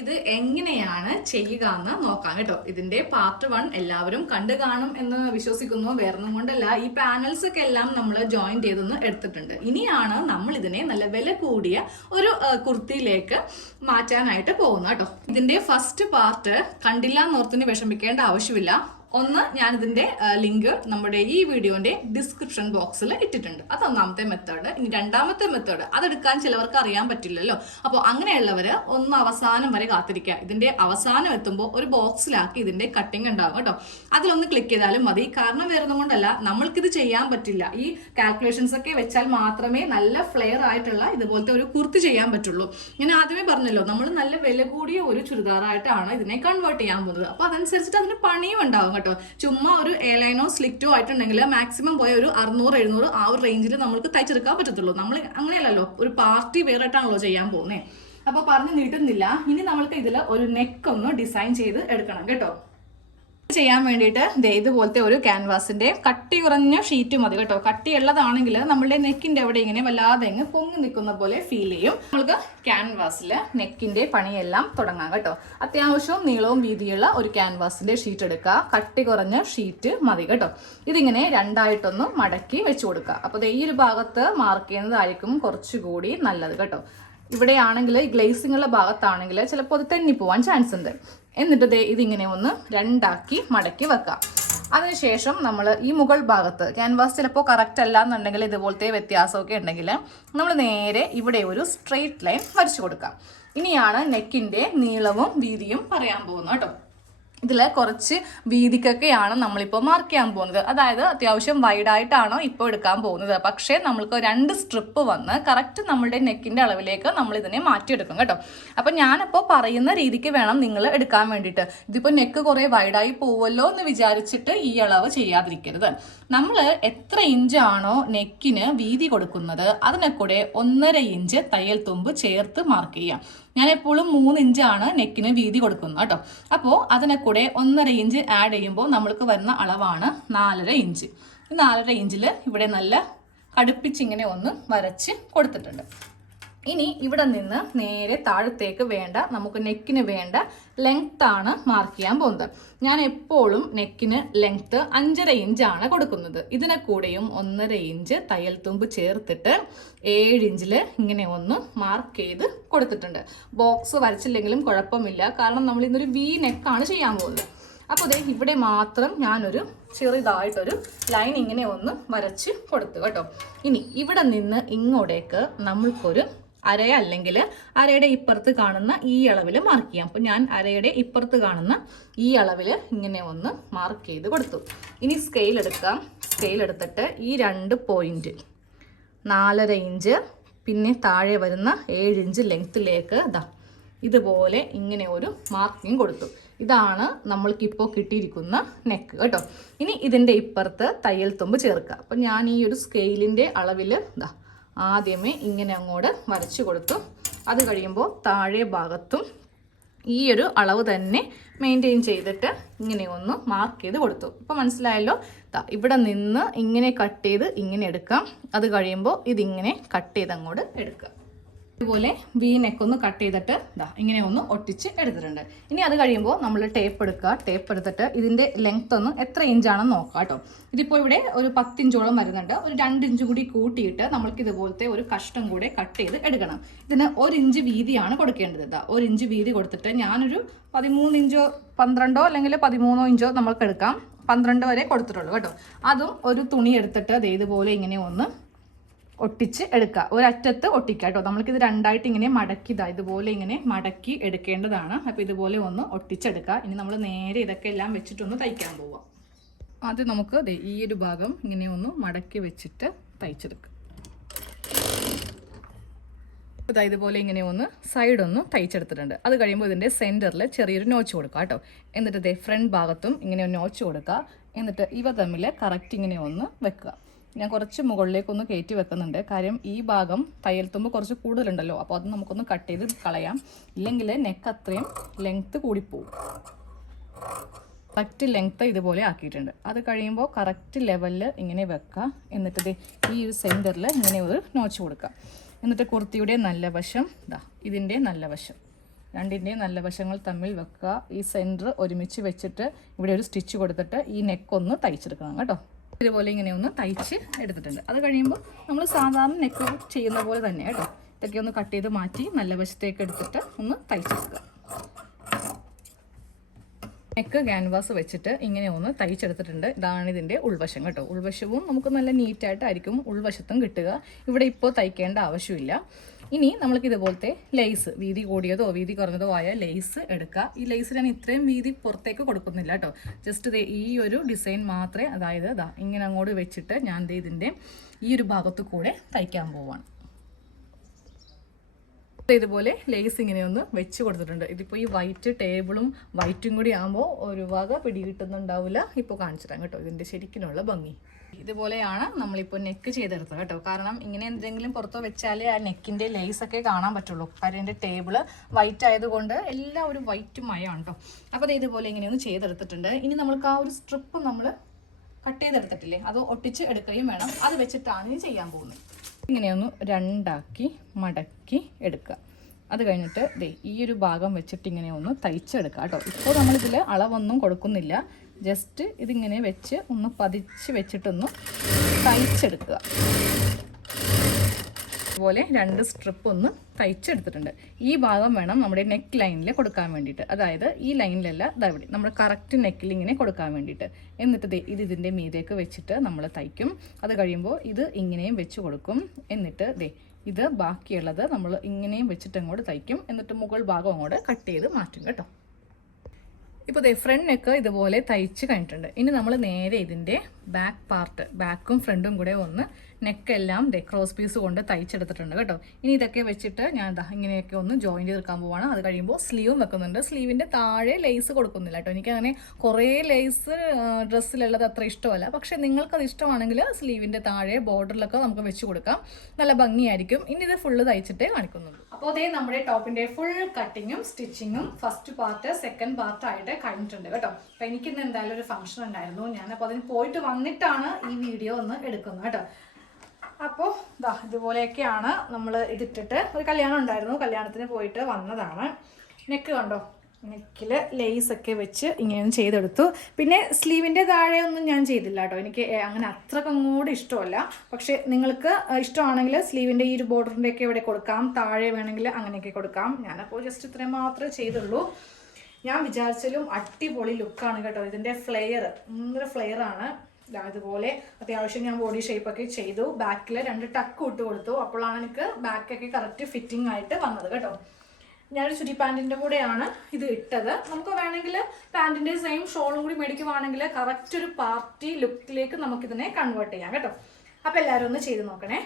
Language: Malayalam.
ഇത് എങ്ങനെയാണ് ചെയ്യുക എന്ന് നോക്കാം കേട്ടോ. ഇതിന്റെ പാർട്ട് 1 എല്ലാവരും കണ്ടു കാണും എന്ന് വിശ്വസിക്കുന്നു. വേറൊന്നും കൊണ്ടല്ല, ഈ പാനൽസ് ഒക്കെ എല്ലാം നമ്മൾ ജോയിൻ ചെയ്തൊന്ന് എടുത്തിട്ടുണ്ട്. ഇനിയാണ് നമ്മൾ ഇതിനെ നല്ല വില കൂടിയ ഒരു കുർത്തിയിലേക്ക് മാറ്റാനായിട്ട് പോകുന്നത് കേട്ടോ. ഇതിന്റെ ഫസ്റ്റ് പാർട്ട് കണ്ടില്ല എന്നോർത്തിന് വിഷമിക്കേണ്ട ആവശ്യമില്ല. ഒന്ന്, ഞാനിതിൻ്റെ ലിങ്ക് നമ്മുടെ ഈ വീഡിയോൻ്റെ ഡിസ്ക്രിപ്ഷൻ ബോക്സിൽ ഇട്ടിട്ടുണ്ട്. അത് ഒന്നാമത്തെ മെത്തേഡ്. ഇനി രണ്ടാമത്തെ മെത്തേഡ് അതെടുക്കാൻ ചിലവർക്ക് അറിയാൻ പറ്റില്ലല്ലോ. അപ്പോൾ അങ്ങനെയുള്ളവർ ഒന്ന് അവസാനം വരെ കാത്തിരിക്കുക. ഇതിൻ്റെ അവസാനം എത്തുമ്പോൾ ഒരു ബോക്സിലാക്കി ഇതിൻ്റെ കട്ടിങ് ഉണ്ടാകും കേട്ടോ. അതിലൊന്ന് ക്ലിക്ക് ചെയ്താലും മതി. കാരണം വേറൊന്നും കൊണ്ടല്ല, നമ്മൾക്കിത് ചെയ്യാൻ പറ്റില്ല. ഈ കാൽക്കുലേഷൻസ് ഒക്കെ വെച്ചാൽ മാത്രമേ നല്ല ഫ്ലെയർ ആയിട്ടുള്ള ഇതുപോലത്തെ ഒരു കുർത്തി ചെയ്യാൻ പറ്റുള്ളൂ. ഞാൻ ആദ്യമേ പറഞ്ഞല്ലോ, നമ്മൾ നല്ല വില കൂടിയ ഒരു ചുരിദാറായിട്ടാണ് ഇതിനെ കൺവേർട്ട് ചെയ്യാൻ പോകുന്നത്. അപ്പോൾ അതനുസരിച്ചിട്ട് അതിന് പണിയും ഉണ്ടാകും കേട്ടോ. ചുമ്മാ ഒരു എ ലൈനോ സ്ലിക്റ്റോ ആയിട്ടുണ്ടെങ്കിൽ മാക്സിമം പോയ ഒരു 600-700 ആ ഒരു റേഞ്ചിൽ നമുക്ക് തയ്ച്ചെടുക്കാൻ പറ്റത്തുള്ളൂ. നമ്മൾ അങ്ങനെയല്ലല്ലോ, ഒരു പാർട്ടി വെയർ ആയിട്ടാണല്ലോ ചെയ്യാൻ പോകുന്നത്. അപ്പോൾ പറഞ്ഞു നീട്ടുന്നില്ല, ഇനി നമ്മൾക്ക് ഇതിൽ ഒരു നെക്ക് ഒന്ന് ഡിസൈൻ ചെയ്ത് എടുക്കണം കേട്ടോ. ചെയ്യാൻ വേണ്ടിയിട്ട് ഇതുപോലത്തെ ഒരു ക്യാൻവാസിന്റെ കട്ടി കുറഞ്ഞ ഷീറ്റ് മതി കേട്ടോ. കട്ടിയുള്ളതാണെങ്കിൽ നമ്മളുടെ നെക്കിന്റെ അവിടെ ഇങ്ങനെ വല്ലാതെ അങ്ങ് പൊങ്ങി നിൽക്കുന്ന പോലെ ഫീൽ ചെയ്യും. നമ്മൾക്ക് ക്യാൻവാസിൽ നെക്കിന്റെ പണിയെല്ലാം തുടങ്ങാം കേട്ടോ. അത്യാവശ്യവും നീളവും വീതിയുള്ള ഒരു ക്യാൻവാസിന്റെ ഷീറ്റ് എടുക്കുക. കട്ടി കുറഞ്ഞ ഷീറ്റ് മതി കേട്ടോ. ഇതിങ്ങനെ രണ്ടായിട്ടൊന്ന് മടക്കി വെച്ച് കൊടുക്കുക. അപ്പോൾ ഈ ഒരു ഭാഗത്ത് മാർക്ക് ചെയ്യുന്നതായിരിക്കും കുറച്ചുകൂടി നല്ലത് കേട്ടോ. ഇവിടെയാണെങ്കിൽ ഈ ഗ്ലേസിംഗ് ഉള്ള ഭാഗത്താണെങ്കിൽ ചിലപ്പോൾ അത് തെന്നിപ്പോവാൻ ചാൻസ് ഉണ്ട്. എന്നിട്ട് ഇതിങ്ങനെ ഒന്ന് രണ്ടാക്കി മടക്കി വെക്കാം. അതിനുശേഷം നമ്മൾ ഈ മുകൾ ഭാഗത്ത് ക്യാൻവാസ് ചിലപ്പോൾ കറക്റ്റ് അല്ല എന്നുണ്ടെങ്കിൽ ഇതുപോലത്തെ വ്യത്യാസമൊക്കെ ഉണ്ടെങ്കിൽ നമ്മൾ നേരെ ഇവിടെ ഒരു സ്ട്രെയിറ്റ് ലൈൻ വരച്ചു കൊടുക്കാം. ഇനിയാണ് നെക്കിൻ്റെ നീളവും വീതിയും പറയാൻ പോകുന്നത് കേട്ടോ. ഇതിൽ കുറച്ച് വീതിക്കൊക്കെയാണ് നമ്മളിപ്പോൾ മാർക്ക് ചെയ്യാൻ പോകുന്നത്. അതായത് അത്യാവശ്യം വൈഡായിട്ടാണോ ഇപ്പോൾ എടുക്കാൻ പോകുന്നത്. പക്ഷേ നമ്മൾക്ക് 2 സ്ട്രിപ്പ് വന്ന് കറക്റ്റ് നമ്മളുടെ നെക്കിൻ്റെ അളവിലേക്ക് നമ്മൾ ഇതിനെ മാറ്റിയെടുക്കും കേട്ടോ. അപ്പം ഞാനിപ്പോൾ പറയുന്ന രീതിക്ക് വേണം നിങ്ങൾ എടുക്കാൻ വേണ്ടിയിട്ട്. ഇതിപ്പോൾ നെക്ക് കുറേ വൈഡായി പോവുമല്ലോ എന്ന് വിചാരിച്ചിട്ട് ഈ അളവ് ചെയ്യാതിരിക്കരുത്. നമ്മൾ എത്ര ഇഞ്ചാണോ നെക്കിന് വീതി കൊടുക്കുന്നത് അതിനെ കൂടെ 1.5 ഇഞ്ച് തയ്യൽ തുമ്പ് ചേർത്ത് മാർക്ക് ചെയ്യാം. ഞാൻ എപ്പോഴും 3 ഇഞ്ചാണ് നെക്കിന് വീതി കൊടുക്കുന്നത് കേട്ടോ. അപ്പോൾ അതിനെ കൂടെ 1.5 ഇഞ്ച് ആഡ് ചെയ്യുമ്പോൾ നമ്മൾക്ക് വരുന്ന അളവാണ് 4.5 ഇഞ്ച്. ഈ 4.5 ഇഞ്ചിൽ ഇവിടെ നല്ല കടുപ്പിച്ചിങ്ങനെ ഒന്ന് വരച്ച് കൊടുത്തിട്ടുണ്ട്. ഇനി ഇവിടെ നിന്ന് നേരെ താഴത്തേക്ക് വേണ്ട നമുക്ക് നെക്കിന് വേണ്ട ലെങ്ത് ആണ് മാർക്ക് ചെയ്യാൻ പോകുന്നത്. ഞാൻ എപ്പോഴും നെക്കിന് ലെങ്ത് 5.5 ഇഞ്ചാണ് കൊടുക്കുന്നത്. ഇതിനെ കൂടെയും 1.5 ഇഞ്ച് തയ്യൽ തുമ്പ് ചേർത്തിട്ട് 7 ഇഞ്ചിൽ ഇങ്ങനെ ഒന്ന് മാർക്ക് ചെയ്ത് കൊടുത്തിട്ടുണ്ട്. ബോക്സ് വരച്ചില്ലെങ്കിലും കുഴപ്പമില്ല, കാരണം നമ്മൾ ഇന്നൊരു വി നെക്കാണ് ചെയ്യാൻ പോകുന്നത്. അപ്പോൾ ഇവിടെ മാത്രം ഞാനൊരു ചെറുതായിട്ടൊരു ലൈൻ ഇങ്ങനെ ഒന്ന് വരച്ച് കൊടുത്തു കേട്ടോ. ഇനി ഇവിടെ നിന്ന് ഇങ്ങോട്ടേക്ക് നമ്മൾക്കൊരു അര അല്ലെങ്കിൽ അരയുടെ ഇപ്പുറത്ത് കാണുന്ന ഈ അളവിൽ മാർക്ക് ചെയ്യാം. അപ്പോൾ ഞാൻ അരയുടെ ഇപ്പുറത്ത് കാണുന്ന ഈ അളവിൽ ഇങ്ങനെ ഒന്ന് മാർക്ക് ചെയ്ത് കൊടുത്തു. ഇനി സ്കെയിൽ എടുക്കാം. സ്കെയിൽ എടുത്തിട്ട് ഈ 2 പോയിന്റ് 4.5 ഇഞ്ച് പിന്നെ താഴെ വരുന്ന 7 ഇഞ്ച് ലെങ്ത്തിലേക്ക് ഇതുപോലെ ഇങ്ങനെ ഒരു മാർക്കിങ് കൊടുത്തു. ഇതാണ് നമ്മൾക്കിപ്പോൾ കിട്ടിയിരിക്കുന്ന നെക്ക് കേട്ടോ. ഇനി ഇതിൻ്റെ ഇപ്പുറത്ത് തയ്യൽ തുമ്പ് ചേർക്കുക. അപ്പം ഞാൻ ഈ ഒരു സ്കെയിലിൻ്റെ അളവിൽ ആദ്യമേ ഇങ്ങനെ അങ്ങോട്ട് വരച്ചു കൊടുത്തു. അത് കഴിയുമ്പോൾ താഴെ ഭാഗത്തും ഈ ഒരു അളവ് തന്നെ മെയിൻറ്റെയിൻ ചെയ്തിട്ട് ഇങ്ങനെ ഒന്ന് മാർക്ക് ചെയ്ത് കൊടുത്തു. ഇപ്പോൾ മനസ്സിലായല്ലോ. ഇവിടെ നിന്ന് ഇങ്ങനെ കട്ട് ചെയ്ത് ഇങ്ങനെ എടുക്കാം. അത് കഴിയുമ്പോൾ ഇതിങ്ങനെ കട്ട് ചെയ്ത് അങ്ങോട്ട് എടുക്കുക. ഇതുപോലെ വി നെക്ക് ഒന്ന് കട്ട് ചെയ്തിട്ട് ഇങ്ങനെ ഒന്ന് ഒട്ടിച്ച് എടുത്തിട്ടുണ്ട്. ഇനി അത് കഴിയുമ്പോൾ നമ്മൾ ടേപ്പ് എടുക്കുക. ടേപ്പ് എടുത്തിട്ട് ഇതിൻ്റെ ലെങ്ത് ഒന്ന് എത്ര ഇഞ്ചാണെന്ന് നോക്കാം കേട്ടോ. ഇതിപ്പോൾ ഇവിടെ ഒരു 10 ഇഞ്ചോളം വരുന്നുണ്ട്. ഒരു 2 ഇഞ്ച് കൂടി കൂട്ടിയിട്ട് നമ്മൾക്ക് ഇതുപോലത്തെ ഒരു കഷ്ണം കൂടെ കട്ട് ചെയ്ത് എടുക്കണം. ഇതിന് 1 ഇഞ്ച് വീതിയാണ് കൊടുക്കേണ്ടത്. 1 ഇഞ്ച് വീതി കൊടുത്തിട്ട് ഞാനൊരു 13 ഇഞ്ചോ 12 അല്ലെങ്കിൽ 13 ഇഞ്ചോ നമ്മൾക്ക് എടുക്കാം. 12 വരെ കൊടുത്തിട്ടുള്ളൂ കേട്ടോ. അതും ഒരു തുണി എടുത്തിട്ട് ഇതുപോലെ ഇങ്ങനെ ഒന്ന് ഒട്ടിച്ച് എടുക്കുക. ഒരറ്റത്ത് ഒട്ടിക്കുക കേട്ടോ. നമ്മൾക്കിത് രണ്ടായിട്ട് ഇങ്ങനെ മടക്കി ഇതുപോലെ ഇങ്ങനെ മടക്കി എടുക്കേണ്ടതാണ്. അപ്പോൾ ഇതുപോലെ ഒന്ന് ഒട്ടിച്ചെടുക്കുക. ഇനി നമ്മൾ നേരെ ഇതൊക്കെ എല്ലാം വെച്ചിട്ടൊന്ന് തയ്ക്കാൻ പോവാം. ആദ്യം നമുക്ക് ഈ ഒരു ഭാഗം ഇങ്ങനെ ഒന്ന് മടക്കി വെച്ചിട്ട് തയ്ച്ചെടുക്കുക. ഇതുപോലെ ഇങ്ങനെ ഒന്ന് സൈഡൊന്ന് തയ്ച്ചെടുത്തിട്ടുണ്ട്. അത് കഴിയുമ്പോൾ ഇതിൻ്റെ സെൻറ്ററിൽ ചെറിയൊരു നോച്ച് കൊടുക്കുക കേട്ടോ. എന്നിട്ട് ഫ്രണ്ട് ഭാഗത്തും ഇങ്ങനെ ഒന്ന് നോച്ച് കൊടുക്കുക. എന്നിട്ട് ഇവ തമ്മിൽ കറക്റ്റ് ഇങ്ങനെ ഒന്ന് വെക്കുക. ഞാൻ കുറച്ച് മുകളിലേക്കൊന്ന് കയറ്റി വെക്കുന്നുണ്ട്. കാര്യം ഈ ഭാഗം തയ്യൽ തുമ്പ് കുറച്ച് കൂടുതലുണ്ടല്ലോ. അപ്പോൾ അത് നമുക്കൊന്ന് കട്ട് ചെയ്ത് കളയാം. ഇല്ലെങ്കിൽ നെക്ക് അത്രയും ലെങ്ത്ത് കൂടിപ്പോവും. കറക്റ്റ് ലെങ്ത്ത് ഇതുപോലെ ആക്കിയിട്ടുണ്ട്. അത് കഴിയുമ്പോൾ കറക്റ്റ് ലെവലിൽ ഇങ്ങനെ വെക്കുക. എന്നിട്ട് ഈ ഒരു സെൻറ്ററിൽ ഇങ്ങനെ ഒരു നോച്ച് കൊടുക്കുക. എന്നിട്ട് കുർത്തിയുടെ നല്ല വശം ഇതിൻ്റെ നല്ല വശം രണ്ടിൻ്റെയും നല്ല വശങ്ങൾ തമ്മിൽ വെക്കുക. ഈ സെൻറ്റർ ഒരുമിച്ച് വെച്ചിട്ട് ഇവിടെ ഒരു സ്റ്റിച്ച് കൊടുത്തിട്ട് ഈ നെക്കൊന്ന് തയ്ച്ചെടുക്കണം കേട്ടോ. ഇതുപോലെ ഇങ്ങനെ ഒന്ന് തയ്ച്ച് എടുത്തിട്ടുണ്ട്. അത് കഴിയുമ്പോൾ നമ്മൾ സാധാരണ നെക്ക് ചെയ്യുന്ന പോലെ തന്നെ കേട്ടോ. ഇതൊക്കെ ഒന്ന് കട്ട് ചെയ്ത് മാറ്റി നല്ല വശത്തേക്ക് എടുത്തിട്ട് ഒന്ന് തയ്ച്ചെടുക്കുക. നെക്ക് ക്യാൻവാസ് വെച്ചിട്ട് ഇങ്ങനെ ഒന്ന് തയ്ച്ചെടുത്തിട്ടുണ്ട്. ഇതാണ് ഇതിൻ്റെ ഉൾവശം കേട്ടോ. ഉൾവശവും നമുക്ക് നല്ല നീറ്റായിട്ടായിരിക്കും ഉൾവശത്തും കിട്ടുക. ഇവിടെ ഇപ്പോൾ തയ്ക്കേണ്ട ആവശ്യമില്ല. ഇനി നമ്മൾക്ക് ഇതുപോലത്തെ ലേസ്, വീതി കൂടിയതോ വീതി കുറഞ്ഞതോ ആയ ലേസ് എടുക്കുക. ഈ ലേസ് ഞാൻ ഇത്രയും വീതി പുറത്തേക്ക് കൊടുക്കുന്നില്ല കേട്ടോ. ജസ്റ്റ് ഈ ഒരു ഡിസൈൻ മാത്രമേ, അതായത് ഇങ്ങനെ അങ്ങോട്ട് വെച്ചിട്ട് ഞാൻ ഇതിൻ്റെ ഈ ഒരു ഭാഗത്ത് കൂടെ തയ്ക്കാൻ പോവാണ്. ഇതുപോലെ ലേസ് ഇങ്ങനെ ഒന്ന് വെച്ച് കൊടുത്തിട്ടുണ്ട്. ഇതിപ്പോൾ ഈ വൈറ്റ് ടേബിളും വൈറ്റും കൂടി ആകുമ്പോൾ ഒരു വക പിടി കിട്ടുന്നുണ്ടാവില്ല. ഇപ്പോൾ കാണിച്ചിട്ടാണ് കേട്ടോ ഇതിൻ്റെ ശരിക്കുള്ള ഭംഗി. ഇതുപോലെയാണ് നമ്മളിപ്പോൾ നെക്ക് ചെയ്തെടുത്തത് കേട്ടോ. കാരണം ഇങ്ങനെ എന്തെങ്കിലും പുറത്തോ വെച്ചാലേ ആ നെക്കിൻ്റെ ലേസൊക്കെ കാണാൻ പറ്റുള്ളൂ. കാര്യം എൻ്റെ ടേബിള് വൈറ്റ് ആയതുകൊണ്ട് എല്ലാം ഒരു വൈറ്റ് മയമാണ് കേട്ടോ. അപ്പോൾ അത് ഇതുപോലെ ഇങ്ങനെയൊന്ന് ചെയ്തെടുത്തിട്ടുണ്ട്. ഇനി നമ്മൾക്ക് ആ ഒരു സ്ട്രിപ്പ് നമ്മൾ കട്ട് ചെയ്തെടുത്തിട്ടില്ലേ, അത് ഒട്ടിച്ച് എടുക്കുകയും വേണം. അത് വെച്ചിട്ടാണ് ഇനി ചെയ്യാൻ പോകുന്നത്. ഇങ്ങനെയൊന്ന് രണ്ടാക്കി മടക്കി എടുക്കുക. അത് കഴിഞ്ഞിട്ട് ഈ ഒരു ഭാഗം വെച്ചിട്ട് ഇങ്ങനെ ഒന്ന് തയ്ച്ചെടുക്കുക കേട്ടോ. ഇപ്പോൾ നമ്മളിതിൽ അളവൊന്നും കൊടുക്കുന്നില്ല. ജസ്റ്റ് ഇതിങ്ങനെ വെച്ച് ഒന്ന് പതിച്ച് വെച്ചിട്ടൊന്ന് തയ്ച്ചെടുക്കുക. അതുപോലെ 2 സ്ട്രിപ്പ് ഒന്ന് തയ്ച്ചെടുത്തിട്ടുണ്ട്. ഈ ഭാഗം വേണം നമ്മുടെ നെക്ക് ലൈനിൽ കൊടുക്കാൻ വേണ്ടിയിട്ട്. അതായത് ഈ ലൈനിലല്ല, ഇവിടെ നമ്മുടെ കറക്റ്റ് നെക്കിൽ ഇങ്ങനെ കൊടുക്കാൻ വേണ്ടിയിട്ട്. എന്നിട്ട് ഇതിൻ്റെ മീതേക്ക് വെച്ചിട്ട് നമ്മൾ തയ്ക്കും. അത് കഴിയുമ്പോൾ ഇത് ഇങ്ങനെയും വെച്ച് കൊടുക്കും. എന്നിട്ട് ഇത് ബാക്കിയുള്ളത് നമ്മൾ ഇങ്ങനെയും വെച്ചിട്ട് അങ്ങോട്ട് തയ്ക്കും. എന്നിട്ട് മുകൾ ഭാഗം അങ്ങോട്ട് കട്ട് ചെയ്ത് മാറ്റും കേട്ടോ. ഇപ്പോൾ ഫ്രണ്ട് നെക്ക് ഇതുപോലെ തയ്ച്ച് കഴിഞ്ഞിട്ടുണ്ട്. ഇനി നമ്മൾ നേരെ ഇതിൻ്റെ ബാക്ക് പാർട്ട്, ബാക്കും ഫ്രണ്ടും കൂടെ ഒന്ന് നെക്കെല്ലാം ക്രോസ് പീസ് കൊണ്ട് തയ്ച്ചെടുത്തിട്ടുണ്ട് കേട്ടോ. ഇനി ഇതൊക്കെ വെച്ചിട്ട് ഞാൻ ഇങ്ങനെയൊക്കെ ഒന്ന് ജോയിൻ ചെയ്തെടുക്കാൻ പോവാണ്. അത് കഴിയുമ്പോൾ സ്ലീവും വെക്കുന്നുണ്ട്. സ്ലീവിൻ്റെ താഴെ ലേസ് കൊടുക്കുന്നില്ല കേട്ടോ. എനിക്കങ്ങനെ കുറേ ലേസ് ഡ്രസ്സിലുള്ളത് അത്ര ഇഷ്ടമല്ല. പക്ഷേ നിങ്ങൾക്കത് ഇഷ്ടമാണെങ്കിൽ സ്ലീവിൻ്റെ താഴെ ബോർഡറിലൊക്കെ നമുക്ക് വെച്ച് കൊടുക്കാം. നല്ല ഭംഗിയായിരിക്കും. ഇനി ഇത് ഫുള്ള് തയ്ച്ചിട്ടേ കാണിക്കുന്നുള്ളൂ. അപ്പോൾ നമ്മുടെ ടോപ്പിൻ്റെ ഫുൾ കട്ടിങ്ങും സ്റ്റിച്ചിങ്ങും ഫസ്റ്റ് പാർട്ട് സെക്കൻഡ് പാർട്ടായിട്ട് കഴിഞ്ഞിട്ടുണ്ട് കേട്ടോ. അപ്പോൾ എനിക്കിന്ന് എന്തായാലും ഒരു ഫംഗ്ഷൻ ഉണ്ടായിരുന്നു. ഞാനപ്പോൾ അതിന് പോയിട്ട് വന്നിട്ടാണ് ഈ വീഡിയോ ഒന്ന് എടുക്കുന്നത് കേട്ടോ. അപ്പോൾ ഇതുപോലെയൊക്കെയാണ് നമ്മൾ ഇതിട്ടിട്ട്, ഒരു കല്യാണം ഉണ്ടായിരുന്നു, കല്യാണത്തിന് പോയിട്ട് വന്നതാണ്. നെക്ക് കണ്ടോ, നെക്കിൽ ലേസൊക്കെ വെച്ച് ഇങ്ങനെ ചെയ്തെടുത്തു. പിന്നെ സ്ലീവിൻ്റെ താഴെ ഒന്നും ഞാൻ ചെയ്തില്ല കേട്ടോ. എനിക്ക് അങ്ങനെ അത്രക്കും കൂടി ഇഷ്ടമല്ല. പക്ഷേ നിങ്ങൾക്ക് ഇഷ്ടമാണെങ്കിൽ സ്ലീവിൻ്റെ ഈ ഒരു ബോർഡറിൻ്റെയൊക്കെ ഇവിടെ കൊടുക്കാം, താഴെ വേണമെങ്കിൽ അങ്ങനെയൊക്കെ കൊടുക്കാം. ഞാനപ്പോൾ ജസ്റ്റ് ഇത്രയും മാത്രമേ ചെയ്തുള്ളൂ. ഞാൻ വിചാരിച്ചാലും അടിപൊളി ലുക്കാണ് കേട്ടോ. ഇതിൻ്റെ ഫ്ലെയർ ഭയങ്കര ഫ്ലെയറാണ്. ഇതുപോലെ അത്യാവശ്യം ഞാൻ ബോഡി ഷേപ്പൊക്കെ ചെയ്തു. ബാക്കിൽ 2 ടക്ക് ഇട്ട് കൊടുത്തു. അപ്പോഴാണ് എനിക്ക് ബാക്കൊക്കെ കറക്റ്റ് ഫിറ്റിംഗ് ആയിട്ട് വന്നത് കേട്ടോ. ഞാനൊരു ചുരി പാൻറ്റിൻ്റെ കൂടെയാണ് ഇത് ഇട്ടത്. നമുക്ക് വേണമെങ്കിൽ പാൻറ്റിൻ്റെ സെയിം ഷോളും കൂടി മേടിക്കുവാണെങ്കിൽ കറക്റ്റ് ഒരു പാർട്ടി ലുക്കിലേക്ക് നമുക്കിതിനെ കൺവേർട്ട് ചെയ്യാം കേട്ടോ. അപ്പോൾ എല്ലാവരും ഒന്ന് ചെയ്ത് നോക്കണേ.